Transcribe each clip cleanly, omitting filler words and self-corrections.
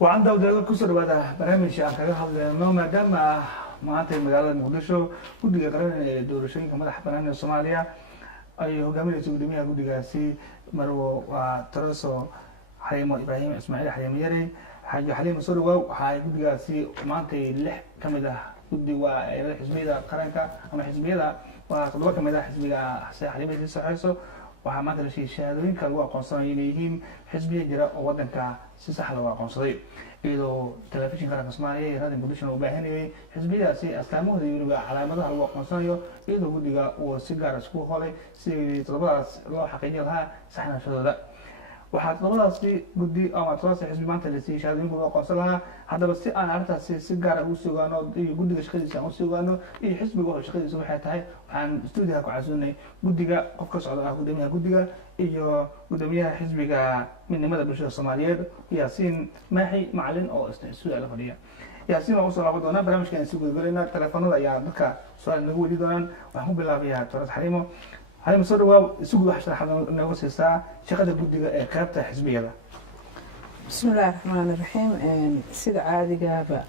waxaan dawdada ku soo dhawaada barnaamijka aan kaga hadlayno maadaama maanta magaalada muqdisho guddiga qaran ee doorashooyinka madaxa bannaan ee Soomaaliya ay hogaaminayso gudoomiyaha guddigaasi marwo waa Taraso Xaymo Ibrahim Ismaaciil Xaymo Yare xaaji Xaliim soo dhawaad waxa guddigaasi maanta 6 kamid ah guddiga ay xisbiyada qaranka ama xisbiyada waa qodobbo kamid ah xisbiga Xaliim Saxayso waxaa maanta la shahaadooyinka lagu aqoonsanayo inay yihiin xisbiya jira oo wadanka si sax ah loo aqoonsaday iyadoo telefishinka qaranka Soomaaliya iyo raadiyo Muqdisho u baahanayay xisbiyadaasi astaamahooda iyo calaamadaha lagu aqoonsanayo iyadoo guddiga uu si gaar ah isku holay si todobadaas loo xaqiijiyo lahaa saxnaanshadooda waxaa todobadaasi guddi ama todobadaas xisbi maanta la shahaadooyinka lagu aqoonsan lahaa haddaba si aan arrintaasi si gaar ah u sugaano iyo guddiga shaqadiisa aan u sugaano iyo xisbiga oo shaqadiisa waxay tahay waxaan stuudiyaha ku casuunay guddiga qof ka socda gudoomiyaha guddiga iyo gudoomiyaha xisbiga midnimada bulshada Soomaaliyeed Yaasiin Maaxi Macalin oo su'aalo fadhiya Yaasiin oo soo laaban doona barnaamijkan si gudagaleena telefoonada ayaa dadka su'aal nagu weydiin doonaan waxaan ku bilaabayaa Taraso Xaliimo هاي مصدر واو سوق واحد شرح نوصل ساعة شغلة جودة كابتة حزبية له. بسم الله الرحمن الرحيم سيد عادي جابا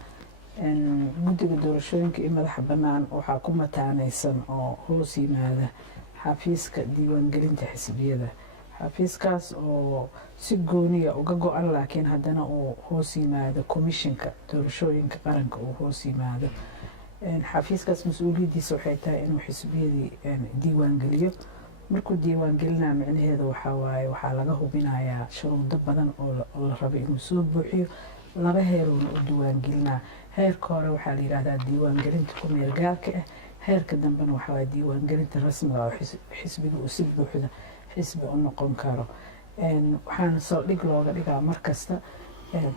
جودة الدورشين كإما الحبنان وحكومة عنيسن أو هو سيم هذا حفيز كديوان قرين تحسبية له حفيز كاس أو سجونية وجاجو أنا لكن هدنا أو هو سيم هذا كوميشن كدورشين كقرن أو هو سيم هذا xafiiskaas mas'uuliyadiisa waxay tahay inuu xisbiyadii diiwaan geliyo markuu diiwaan gelina micnaheeda waxaa laga hubinayaa shuruudo badan oo la rabo inuu soo buuxiyo laba heeruna u diiwaan gelinaa heerka hore waxaa la yiraahdaa diiwaan gelinta ku meel gaarka ah heerka dambena waxaa diiwaan gelinta rasmiga oo xisbiga uu si buuxda xisbi u noqon karo waxaana saldhig looga dhigaa markasta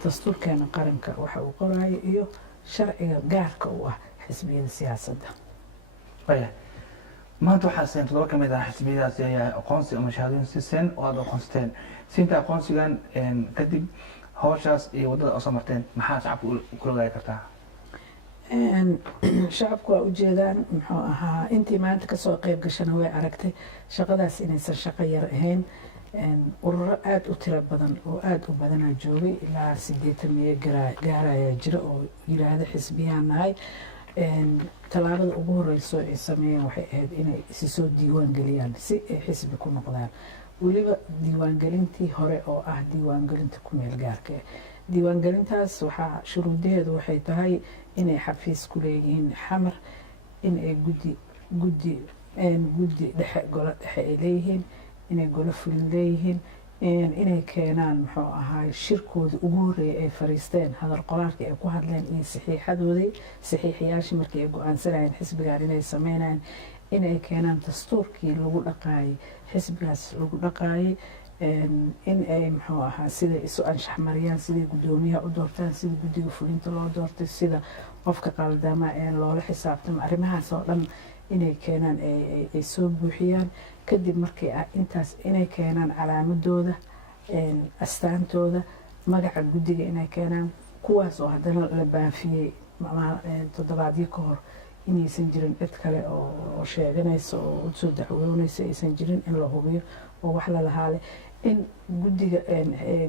dastuurkeena qaranka waxa uu qorayo iyo sharciga gaarka u ah حزبية السياسة ده. طيب ما توحى سين تدور كم إذا حزبية سياسية قانسي أو مشاهدين سين وهذا قانستين سين تا قانسي كان كذب هوشاس يودد أصمرتين محاش عبوا كل ذا يكرتها. شعبك وجدان محوها أنت ما أنت كسوق قيب قشنوي عرقتي شقدا سين يصير شقير هين ورأت وتربضن وآد وبدن الجوي إلى سديت مية جرا يجرا إلى هذا حزبيان هاي talaabada ugu horeyso ay sameeyeen waxay ahayd inay si soo diiwaan geliyaan si ay xisbi ku noqdaan waliba diiwaan gelintii hore oo ah diiwaan gelinta ku meel gaarka ah diiwaan gelintaas waxa shuruudaheedu waxay tahay inay xafiis ku leeyihiin xamar in ay guddi dhexe golo dhexe ay leeyihiin inay golo fulin leeyihiin inay keenaan muxuu ahaay shirkooda ugu horeeyay ay fariisteen hadal qoraalkii ay ku hadleen iyo saxiixayaashii markii ay go'aansanayeen xisbigan inay sameynayaan inay keenaan dastuurkii lagu dhaqaayay xisbigaas lagu dhaqaayay in ay muxuu ahaa sida isu anshax mariyaan sidii gudoomiyaha u doortaan sida guddiga fulinta loo doortay sida qofka qaldama ee loola xisaabtamo arrimahaas oo dhan inay keenaan ay soo buuxiyaan kadib markii intaas inay keenaan calaamadooda astaantooda magaca guddiga inay keenaan kuwaas oo haddana la baafiyey toddobaadyo ka hor inaysan jirin cid kale oo sheeganaysa oo u soo dacwoonaysa aysan jirin in la hubiyo oo wax la lahaale in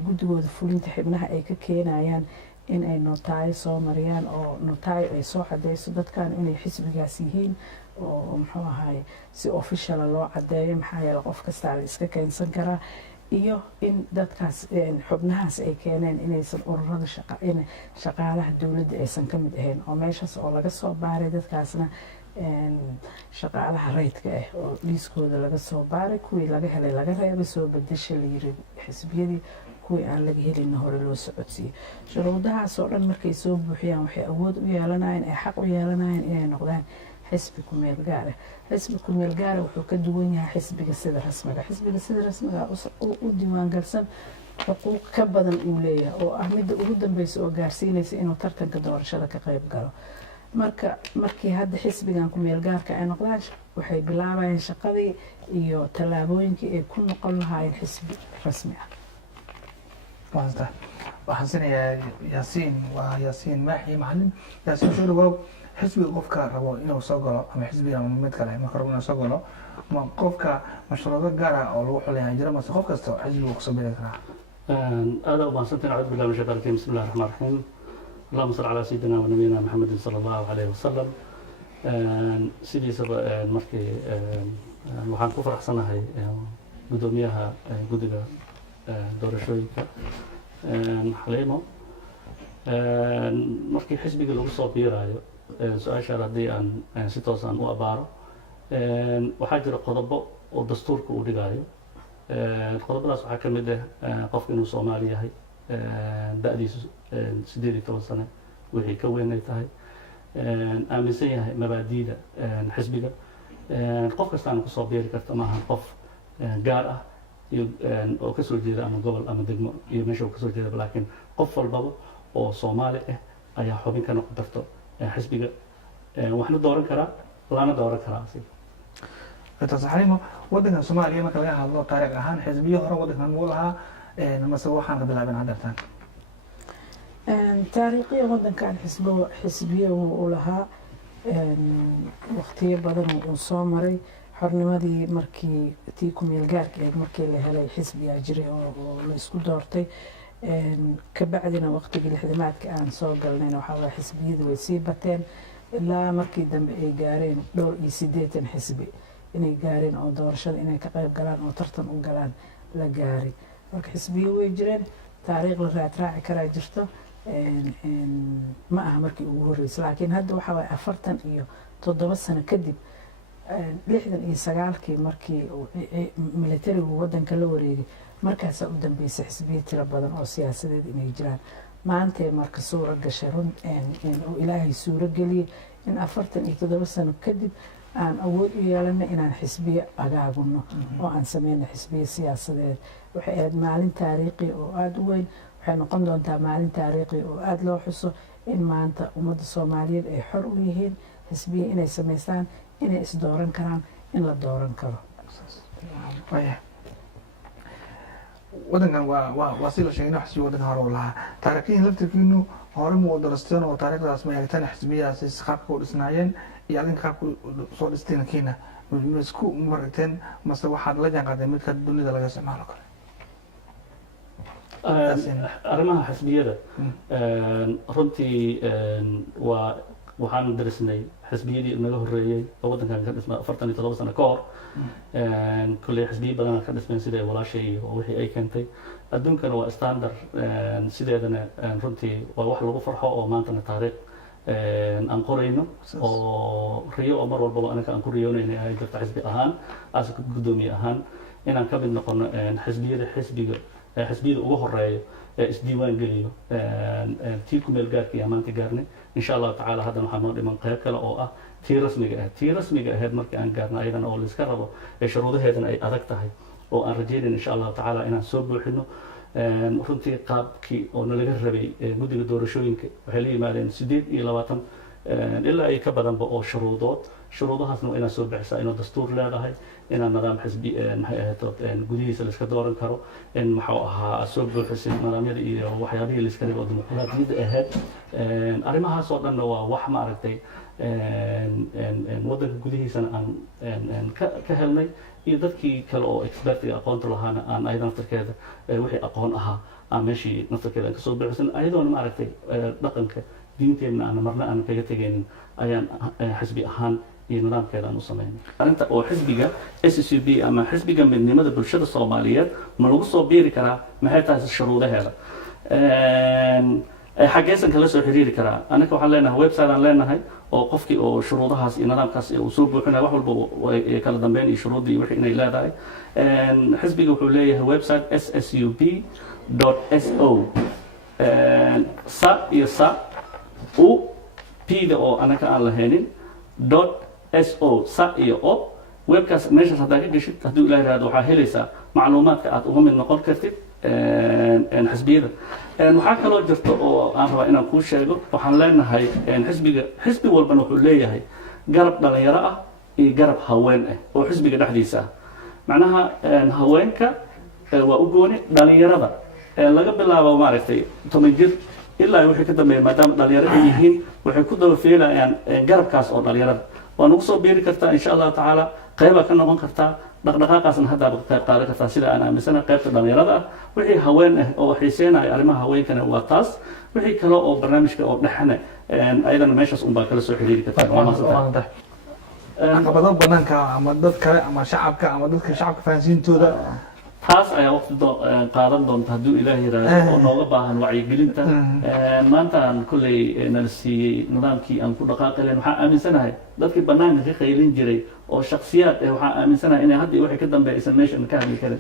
guddigooda fulinta xibnaha ay ka keenayaan in ay notaayo soo mariyaan oo notaayo ay soo cadeyso dadkan inay xisbigaas yihiin oo muxuu ahaay si official loo cadeeyo maxaa yeelay qof kasta la iska keensan karaa iyo in dadkaas xubnahaas ay keeneen inaysan ururada shaqaalaha dawladda aysan ka mid ahayn oo meeshaas oo laga soo baaray dadkaasna shaqaalaha rayidka ah oo liiskooda laga soo baaray kuwii laga helay laga reebay soo bedesha la yiri xisbiyadii kuwii aan laga helin hore loo socodsiiyay shuruudahaas oo dhan markay soo buuxiyaan waxay awood u yeelanayaan ay xaq u yeelanayaan inay noqdaan xisbi ku meel gaar ah xisbi ku meel gaar ah wuxuu ka duwan yahay xisbiga sida rasmiga u diiwaan galsan xuquuq ka badan uu leeyahay oo ah midda ugu dambaysa oo gaarsiinaysa inuu tartanka doorashada ka qayb galo markii hadda xisbigan ku meel gaarka ay noqdaan waxay bilaabayaan shaqadii iyo tallaabooyinkii ay ku noqon lahaayeen xisbi rasmi ah waxaan sinayaa Yaasiin Maaxi Macalin Yaasiin soo dhawaad xisbiga qofka rabo inuu soo galo ama xisbiga ama mid kale marka rabo inuu soo galo ma qofka mashruuc gaar ah oo lagu xuleeyaa jira ma qof kasta xisbiga ku soo bixi karaa هذا ما سنتنا أعوذ بالله من الشيطان الرجيم بسم الله الرحمن الرحيم اللهم صل على سيدنا ونبينا محمد صلى الله عليه وسلم sidiisaba markii waxaan ku faraxsanahay gudoomiyaha guddiga doorashooyinka xaliimo markii xisbiga lagu soo biiraayo su-aashaan haddii aan si toos aan u abaaro waxaa jira qodobo oo dastuurka uu dhigaayo qodobadaas waxaa ka mid ah qofka inuu Soomaali yahay da'diisu 18 sano wixii ka weyn ay tahay aaminsan yahay mabaadi'da xisbiga qof kasta aan ku soo biiri karta maaha qof gaar ah iyo oo ka soo jeeda ama gobol ama degmo iyo meesha uu ka soo jeeda laakiin qof walbaba oo Soomaali ah ayaa xubin ka noqon karto xisbiga waxna dooran karaa lana dooran karaa tasaxaymo wadanka Soomaaliya marka laga hadlo taariikh ahaan xisbiyo hore wadankan uu lahaa mase waxaan ka bilaabin hadartan taariikhii wadankan xisbiyo uu lahaa waqtiyo badan uu soo maray xornimadii markii tii ku meel gaarkeed markii la helay xisbiga jiray oo la isku doortay ka bacdina waqtigii lixdamaadka aan soo galnayna waxa waa xisbiyadu way sii bateen ilaa markii dambe ay gaareen dhowr iyo 80 xisbi inay gaareen oo doorashada inay ka qayb galaan oo tartan u galaan la gaaray marka xisbiyo way jireen taariikh la raaci karaa jirto ma aha markii ugu horeysay laakiin hadda waxa waa 47 sano kadib 69kii markii militarigu wadanka la wareegay markaas u dambeysay xisbiyo tiro badan oo siyaasadeed inay jiraan maanta marka suura gashay oo Ilaahay suura geliyay in 47 sano kadib aan awood u yeelano inaan xisbiyo agaagno oo aan sameeyno xisbiyo siyaasadeed waxay ahayd maalin taariikhi oo aad u weyn waxay noqon doontaa maalin taariikhi oo aad loo xuso in maanta ummadda Soomaaliyeed ay xor u yihiin xisbiyo inay sameystaan inay is dooran karaan in la dooran karo wadankan waa si la sheegay in xisbiyo wadanka hore u lahaa taariikhiin laftirkiinu hore mu darasteen oo taariikhdaas ma yaqaan xisbiyaas qaabka u dhisnaayeen iyo adinka qaabka soo dhisteen kiina isku maragteen mase waxaad la jaanqaadeen midka dunida laga isticmaalo karo arrimaha xisbiyada runtii waxaan darisnay xisbiyadii naga horeeyay oo wadankan ka dhismay 47 sano ka hor kulli xisbiyo badan ka dhismay sida walaashay iyo wixii ay keentay adduunkana waa standard sideedana runtii waa wax lagu farxo oo maanta taariikh aan qorayno oo riyo oo mar walba anaga aan ku riyoonayna ay jirto xisbi ahaan asku gudoomiye ahaan inaan ka mid noqono xisbiyada ugu horeeyo isdiiwaan geliyo tii ku meel gaarkii maanta gaarnay insha Allah taala haddana waxaan noo dhiman qayb kale oo ah tii rasmiga ahayd markii aan gaarnay ayadana oo la iska rabo shuruudaheedana ay adag tahay oo aan rajeynayno insha Allah taala inaan soo buuxino runtii qaabkii oo nalaga rabay guddiga doorashooyinka waxay la yimaadeen 28 ilaa ay ka badanba oo shuruudahaasna waa inaan soo bixisaa inuu dastuur leedahay inaan nidaam xisbi maxay ahayd gudihiisa la iska dooran karo in maxuu ahaa soo buuxisay nidaamyada iyo waxyaabihii la iska dhigay oo dimuqraadiyadda ahayd arrimahaas oo dhan waa wax ma aragtay wadanka gudihiisana aan ka helnay iyo dadkii kale oo expertiga aqoonta lahaana aan ayada naftarkeeda wixii aqoon ahaa aan meeshii naftarkeeda aan kasoo bixisan ayadoona ma aragtay dhaqanka diinteedna aan marna aan kaga tegaynin ayaan xisbi ahaan iyo nidaamkeeda aan u sameynay arrinta oo xisbiga SSUB ama xisbiga midnimada bulshada Soomaaliyeed ma lagu soo biiri karaa maxay tahay shuruudaheeda xageesan kala soo xiriiri karaa anaka waxaan leenahay website aan leenahay oo qofkii oo shuruudahaas iyo nidaamkaas uu soo buuxinayo wax walba way kala dambeyn iyo shuruudii wixii inay leedahay xisbiga wuxuu leeyahay website ssub.so sa iyo sa u pida oo anaka aan lahaynin .so sa iyo o webkaas meeshaas haddaa ka geshid hadduu ilaa yiraahdo waxaa helaysaa macluumaadka aad uga mid noqon kartid xisbiyada waxaa kaloo jirta oo aan rabaa inaan kuu sheego waxaan leenahay xisbi walbana wuxuu leeyahay garab dhalinyaro ah iyo garab haween ah oo xisbiga dhexdiisa ah macnaha haweenka waa u gooni dhalinyarada laga bilaabo maaragtay 10 jir ilaa wixii ka dambeeya maadaama dhalinyaro ay yihiin waxay ku daba feelayaan garabkaas oo dhalinyarada waa nagu soo biiri kartaa insha Allah taala qayba ka noqon kartaa dhaqdhaqaaqaasna haddaaba qayb qaadan kartaa sida aan aaminsanahay qaybta dhalinyarada ah wixii haween ah oo xiiseenaya arrimaha haweenkana waa taas wixii kale oo barnaamijka oo dhexna ayadana meeshaas unbaa kala soo xiriiri kartaa waa maasanta caqabado banaanka ama dad kale ama shacabka ama dadka shacabka fahansiintooda taas ayaa waqti qaadan doonta hadduu ilaah yiraahdo oo nooga baahan wacyigelinta maanta aan kolley nala siiyey nidaamkii aan ku dhaqaaqi lahayn waxaan aaminsanahay dadkii banaanka ka qaylin jiray oo shaksiyaad waxaan aaminsanahay inay hadda wixii ka dambeeya aysan meeshan ka hadli karin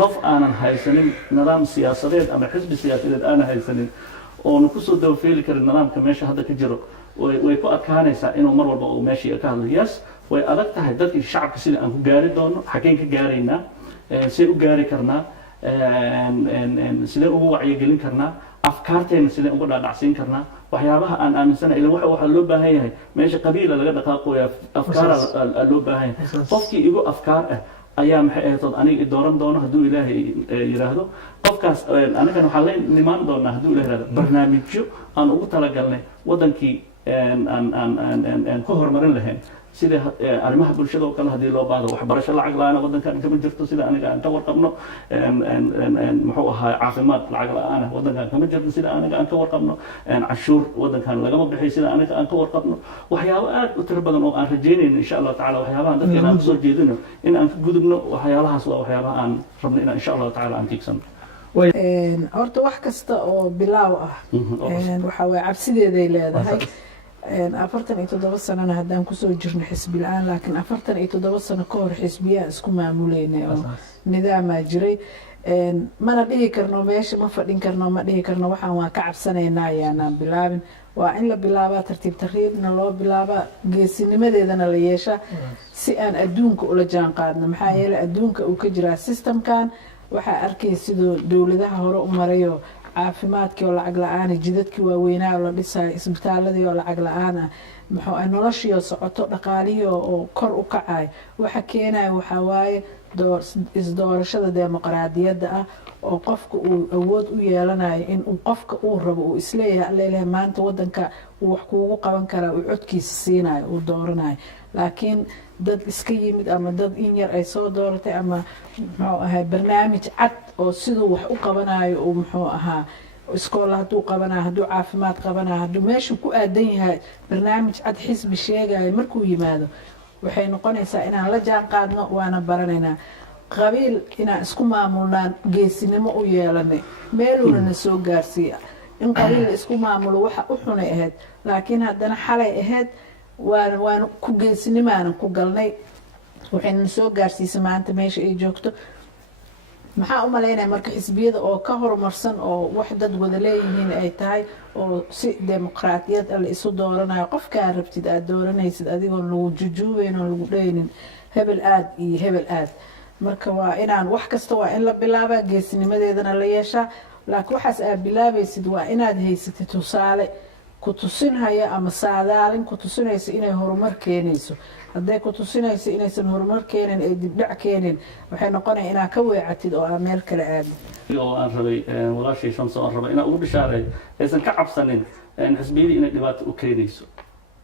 qof aanan haysanin nidaam siyaasadeed ama xisbi siyaasadeed aanan haysanin oonu kusoo dabafeeli karin nidaamka meesha hadda ka jiro way ku adkaanaysaa inuu mar walba uu meeshii ka hadlo yes way adag tahay dadkii shacabka sida aan ku gaari doono xaggeen ka gaaraynaa sidee u gaari karnaa sidee ugu wacyigelin karnaa afkaarteena sidee uga dhaadhacsiin karnaa waxyaabaha aan aaminsanahay ila waxaa loo baahan yahay meesha qabiila laga dhaqaaqooya afkaara loo baahan yahay qofkii igu afkaar ah ayaa maxay ahaytood aniga dooran doono hadduu ilaahay yiraahdo qofkaas anigana waxaan la nimaan doonaa hadduu ilaah yiraahdo barnaamijyo aan ugu talagalnay wadankii aan ku horumarin lahayn sida arrimaha bulshada oo kale haddii loo baahdo waxbarasho lacag la-aan wadankan kama jirto sida aniga aan ka warqabno muxuu ahaa caafimaad lacag la-aan wadankan kama jirto sida aniga aan ka warqabno cashuur wadankan lagama bixiy sida aniga aan ka warqabno waxyaabo aad u tiro badan oo aan rajaynayno insha allahu tacala waxyaabahan dadkeena aan kusoo jeedino in aan ka gudubno waxyaalahaas waa waxyaabaha aan rabno inaan insha allahu tacala aan tiigsano horta wax kasta oo bilaaw ah waxa waye cabsideeday leedahay 47 sanana haddaan kusoo jirno xisbi la-aan laakiin 47 sano ka hor xisbiyaa isku maamuleynay oo nidaamaa jiray mana dhihi karno meesha ma fadhin karno ma dhihi karno waxaan waa ka cabsanaynaa ayaanaan bilaabin waa in la bilaabaa tartiib tartiibna loo bilaabaa geesinimadeedana la yeeshaa si aan adduunka ula jaan qaadno maxaa yeelay adduunka uu ka jiraa systemkan waxaa arkay sidoo dowladaha hore u marayo caafimaadkii oo lacag la-aan jidadkii waaweynaa oo la dhisayo isbitaaladii oo lacag la-aan ah muxuu ah noloshii oo socoto dhaqaalihii oo kor u kacay waxa keenaya waxaa waaye isdoorashada dimuqraadiyadda ah oo qofka uu awood u yeelanayo in uu qofka uu rabo uu isleeyahay alleelahay maanta wadanka uu wax kuugu qaban karaa uu codkiisa siinayo uu dooranayo laakiin dad iska yimid ama dad in yar ay soo dooratay ama muxuu ahaa barnaamij cad oo siduu wax u qabanayo uu muxuu ahaa iskool hadduu qabanayo hadduu caafimaad qabanayo hadduu meeshu ku aadan yahay barnaamij cad xisbi sheegayo markuu yimaado waxay noqonaysaa inaan la jaan qaadno waana baranaynaa qabiil inaan isku maamulnaan geesinimo u yeelanay meeluuna na soo gaarsiiya in qabiil isku maamulo waxa u xunay ahayd laakiin haddana xalay ahayd waan ku geesinimaanan ku galnay waxayna soo gaarsiisay maanta meesha ay joogto maxaa u malaynaya marka xisbiyada oo ka horumarsan oo wax dad wada leeyihiin ay tahay oo si dimuqraadiyad la isu dooranayo qofkaa rabtid aad dooranaysid adigoon lagu jujuubeyn oo lagu dhaynin hebel aad iyo hebel aad marka waa inaan wax kasta waa in la bilaabaa geesinimadeedana la yeeshaa laakiin waxaas aad bilaabaysid waa inaad haysatid tusaale ku tusinhaya ama saadaalin ku tusinaysa inay horumar keenayso hadday ku tusinayso inaysan horumar keenin ay dibdhac keenin waxay noqonaya inaad ka weecatid oo aan meel kale aadin oo aan rabay walaashii shamso aan rabay inaan ugu bishaareeyo aysan ka cabsanin xisbiyadii inay dhibaato u keenayso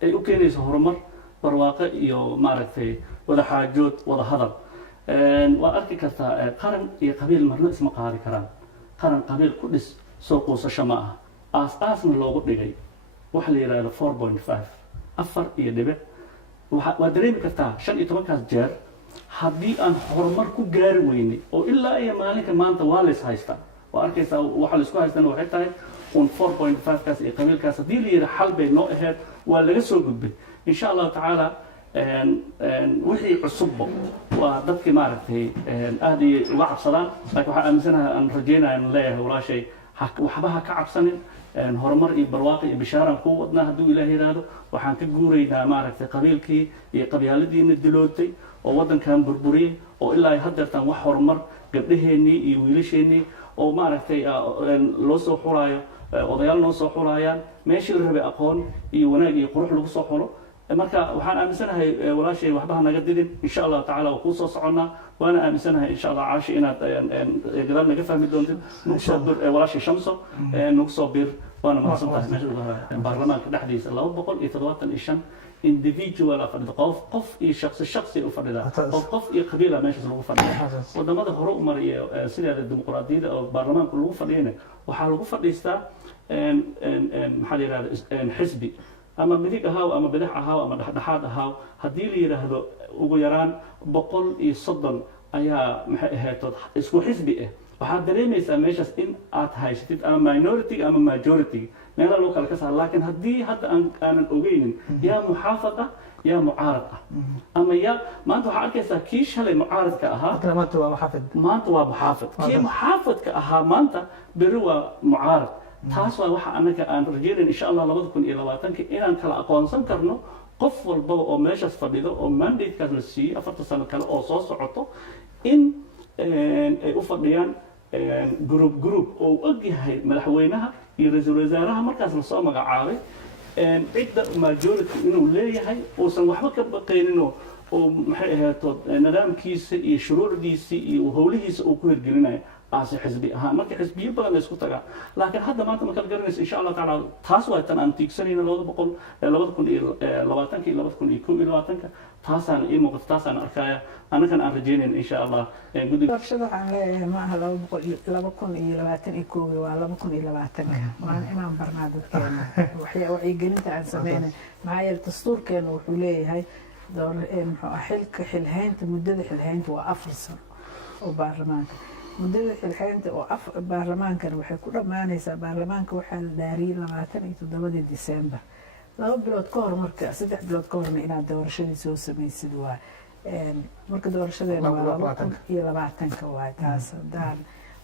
ay u keenayso horumar barwaaqo iyo maaragtay wada xaajood wada hadal waa arki kartaa qaran iyo qabiil marna isma qaadi karaan qaran qabiil ku dhis soo quusasho ma aha aas-aasna loogu dhigay waxa la yidhaahdo 4.5 afar iyo dhibic waad dareemi kartaa 15kaas jeer haddii aan horumar ku gaari weynay oo ilaa iyo maalinka maanta waa lays haystaa waa arkaysaa waxa laysku haystana waxay tahay un 4.5kaas iyo qabiilkaas haddii la yidhi xal bay noo ahayd waa laga soo gudbay insha allahu tacaala wixii cusubbo waa dadkii maaragtay aad iyo uga cabsadaan laakiin waxaa aaminsanahay aan rajeynaya aan leeyahay walaashay waxba ha ka cabsanin horumar iyo barwaaqi iyo bishaaraan kuu wadnaa hadduu ilaah yidhaahdo waxaan ka guuraynaa maaragtay qabiilkii iyo qabyaaladiina dilootay oo waddankan burburiyey oo ilaa haddeertaan wax horumar gabdhaheennii iyo wiilasheenii oo maaragtay loo soo xulaayo odayaal noo soo xulayaan meeshii la rabay aqoon iyo wanaag iyo qurux lagu soo xulo marka waxaan aaminsanahay walaashay waxba naga didin insha Allah taala waa ku soo soconnaa waana aaminsanahay insha Allah caashi inaad gadaal naga fahmi doontid nugu soo bir walaashay shamso nugu soo bir وانا ما صنتها ماشي برلمان كدحديس 275 individual افرد قف اي شخصي افرد قف اي قبيله ماشي لو فرد wadamada hore u mariyo sida dimuqraadiyada oo baarlamaanka lagu fadhiyana waxa lagu fadhiistaa maxaa la yiraahdaa xisbi ama midig ahaaw ama badax ahaaw ama dhaxdhaxaad ahaaw haddii la yiraahdo ugu yaraan 130 ayaa maxay ahayd isku xisbi ah waxaad dareemaysaa meeshaas in aad haysatid ama minority ama majority meelaha loo kala ka saar laakiin haddii hadda aanan ogeynin yaa muxaafad ah yaa mucaarad ah ama yaa maanta waxaa arkaysaa kii shalay mucaaradka ahaa maanta waa muxaafid maanta waa muxaafid kii muxaafadka ahaa maanta beri waa mucaarad taas waa waxa anaga aan rajeynayn insha allah 2020 inaan kala aqoonsan karno qof walba oo meeshaas fadhido oo mandate-kaas la siiyey 4 sano kale oo soo socoto in ay u fadhiyaan group oo og yahay madaxweynaha iyo ra'iisul wasaaraha markaas la soo magacaabay cidda majority inuu leeyahay uusan waxba ka baqaynin oo maxay ahayd nidaamkiisa iyo shuruucdiisa iyo howlihiisa uu ku hirgelinayo aasi xisbi ahaan marka xisbiyo badan la isku tagaa laakiin hadda maanta ma kala garanaysa insha Allah taala taas waa tan aan tiigsanayna 2020 taasaan ii muuqata taasaan arkaya anakan aan rajeynayn insha Allah guddiga doorashada waxaan leeyahay ma aha 2021 waa 2020 waan inaan barnaa dadkeena wacyigelinta aan sameynay maxaa yeelay dastuurkeena wuxuu leeyahay xilhaynta muddada xilhaynta waa 4 sano oo baarlamaanka muddada xilhaynta oo baarlamaankana waxay ku dhammaanaysaa baarlamaanka waxaa la dhaariyay 27 December 2 bilood ka hor marka 3 bilood ka horna inaad doorashadii soo samaysid waa marka doorashadeena waa 2020 waa taas hadaan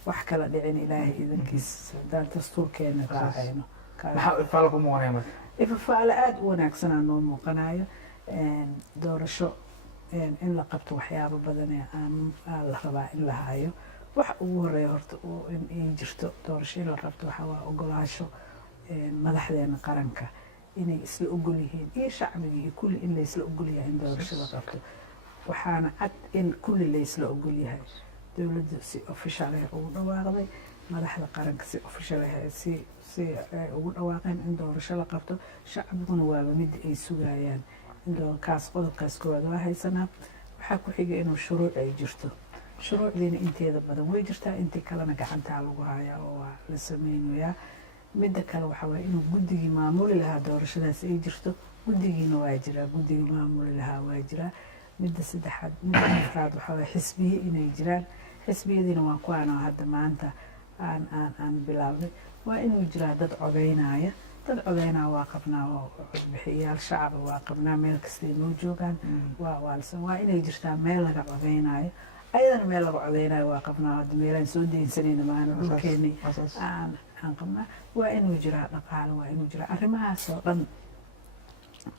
wax kala dhicin ilaahay idankiisa hadaan dastuurkeena raacayno maxaa ifaal ku muuqanaya marka ifaal aad u wanaagsan oo muuqanayo doorasho in la qabto waxyaabo badan aan la rabaa in la hayo waxa ugu horeeya horta in ay jirto doorasho in la qabto waxa waa ogolaasho madaxdeena qaranka inay isla ogol yihiin iyo shacbiga iyo kulli in la isla ogol yahay in doorasho la qabto waxaana cad in kulli la isla ogol yahay dawladda si official ah ugu dhawaaqday madaxda qaranka si official ah si ugu dhawaaqeen in doorasho la qabto shacbiguna waa mid ay sugayaan in kaas qodobkaas koowaad waa haysanaa waxaa ku xiga inuu shuruuc ay jirto shuruucdiina inteeda badan way jirtaa intii kalena gacantaa lagu hayaa oo waa la sameynayaa midda kale waxa waaye inuu guddigii maamuli lahaa doorashadaas ay jirto guddigiina waa jiraa guddigii maamuli lahaa waa jiraa midda saddexaad midda afraad waxa waaye xisbiye inay jiraan xisbiyadiina waa kuwaana hadda maanta aan bilaabnay waa inuu jiraa dad codeynaya dad codeynaa waa qabnaa oo bixiyaal shacab waa qabnaa meel kasta inoo joogaan waa inay jirtaa meel laga codeynayo ayadana meel laga codeynayo waa qabnaa hadda meelaan soo deensanayna maana dhulkeenay aan qabnaa waa inuu jiraa dhaqaale waa inuu jiraa arrimahaas oo dhan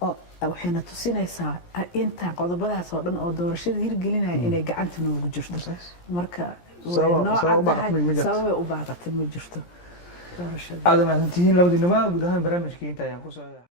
oo waxayna tusinaysaa inta qodobadaas oo dhan oo doorashada hirgelinaya inay gacanta noogu jirto marka sababay u baaqatay ma jirto doorashada aad ma tihiin lawdinimada guud ahaan barnaamijkii inta ayaan ku soo